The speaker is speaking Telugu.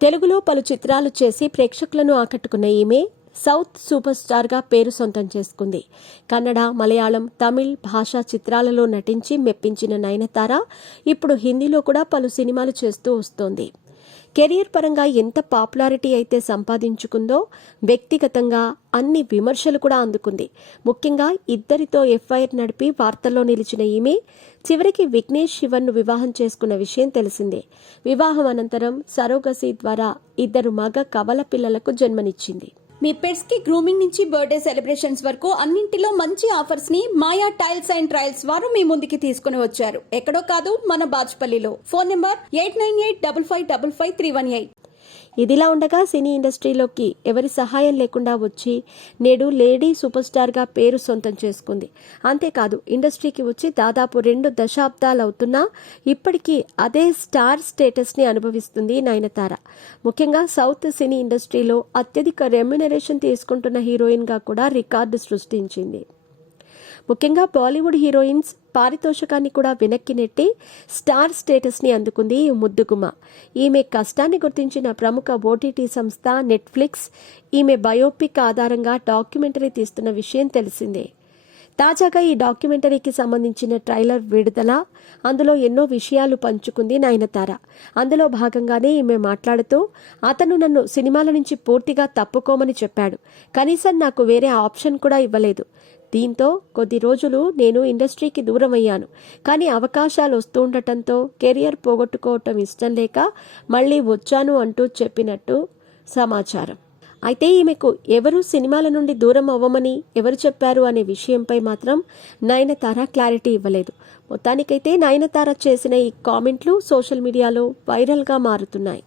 తెలుగులో పలు చిత్రాలు చేసి ప్రేక్షకులను ఆకట్టుకున్న ఈమె సౌత్ సూపర్ స్టార్గా పేరు సొంతం చేసుకుంది. కన్నడ, మలయాళం, తమిళ్ భాషా చిత్రాలలో నటించి మెప్పించిన నయనతార ఇప్పుడు హిందీలో కూడా పలు సినిమాలు చేస్తూ వస్తోంది. కెరీర్ పరంగా ఎంత పాపులారిటీ అయితే సంపాదించుకుందో వ్యక్తిగతంగా అన్ని విమర్శలు కూడా అందుకుంది. ముఖ్యంగా ఇద్దరితో ఎఫ్ఐఆర్ నడిపి వార్తల్లో నిలిచిన ఈమె చివరికి విఘ్నేష్ శివన్ను వివాహం చేసుకున్న విషయం తెలిసిందే. వివాహం అనంతరం సరోగసీ ద్వారా ఇద్దరు మగ కవల పిల్లలకు జన్మనిచ్చింది. మీ పెట్స్ కి గ్రూమింగ్ నుంచి బర్త్డే సెలబ్రేషన్స్ వరకు అన్నింటిలో మంచి ఆఫర్స్ ని మాయా టైల్స్ అండ్ ట్రయల్స్ వారు మీ ముందుకి తీసుకుని వచ్చారు. ఎక్కడో కాదు, మన బాజ్పల్లిలో. Phone number 8985555318. ఇదిలా ఉండగా సినీ ఇండస్ట్రీలోకి ఎవరి సహాయం లేకుండా వచ్చి నేడు లేడీ సూపర్ స్టార్గా పేరు సొంతం చేసుకుంది. అంతేకాదు, ఇండస్ట్రీకి వచ్చి దాదాపు 2 దశాబ్దాలవుతున్నా ఇప్పటికీ అదే స్టార్ స్టేటస్ని అనుభవిస్తుంది నయనతార. ముఖ్యంగా సౌత్ సినీ ఇండస్ట్రీలో అత్యధిక రెమ్యునరేషన్ తీసుకుంటున్న హీరోయిన్గా కూడా రికార్డు సృష్టించింది. ముఖ్యంగా బాలీవుడ్ హీరోయిన్స్ పారితోషికాన్ని కూడా వెనక్కి నెట్టి స్టార్ స్టేటస్ని అందుకుంది ఈ ముద్దుగుమ్మ. ఈమె కష్టాన్ని గుర్తించిన ప్రముఖ ఓటీటీ సంస్థ నెట్ఫ్లిక్స్ ఈమె బయోపిక్ ఆధారంగా డాక్యుమెంటరీ తీస్తున్న విషయం తెలిసిందే. తాజాగా ఈ డాక్యుమెంటరీకి సంబంధించిన ట్రైలర్ విడుదల. అందులో ఎన్నో విషయాలు పంచుకుంది నయనతార. అందులో భాగంగానే ఈమె మాట్లాడుతూ, అతను నన్ను సినిమాల నుంచి పూర్తిగా తప్పుకోమని చెప్పాడు. కనీసం నాకు వేరే ఆప్షన్ కూడా ఇవ్వలేదు. దీంతో కొద్ది రోజులు నేను ఇండస్ట్రీకి దూరం అయ్యాను. కానీ అవకాశాలు వస్తుండటంతో కెరియర్ పోగొట్టుకోవటం ఇష్టం లేక మళ్ళీ వచ్చాను అంటూ చెప్పినట్టు సమాచారం. అయితే ఈమెకు ఎవరు సినిమాల నుండి దూరం అవ్వమని ఎవరు చెప్పారు అనే విషయంపై మాత్రం నయనతార క్లారిటీ ఇవ్వలేదు. మొత్తానికైతే నయనతార చేసిన ఈ కామెంట్లు సోషల్ మీడియాలో వైరల్గా మారుతున్నాయి.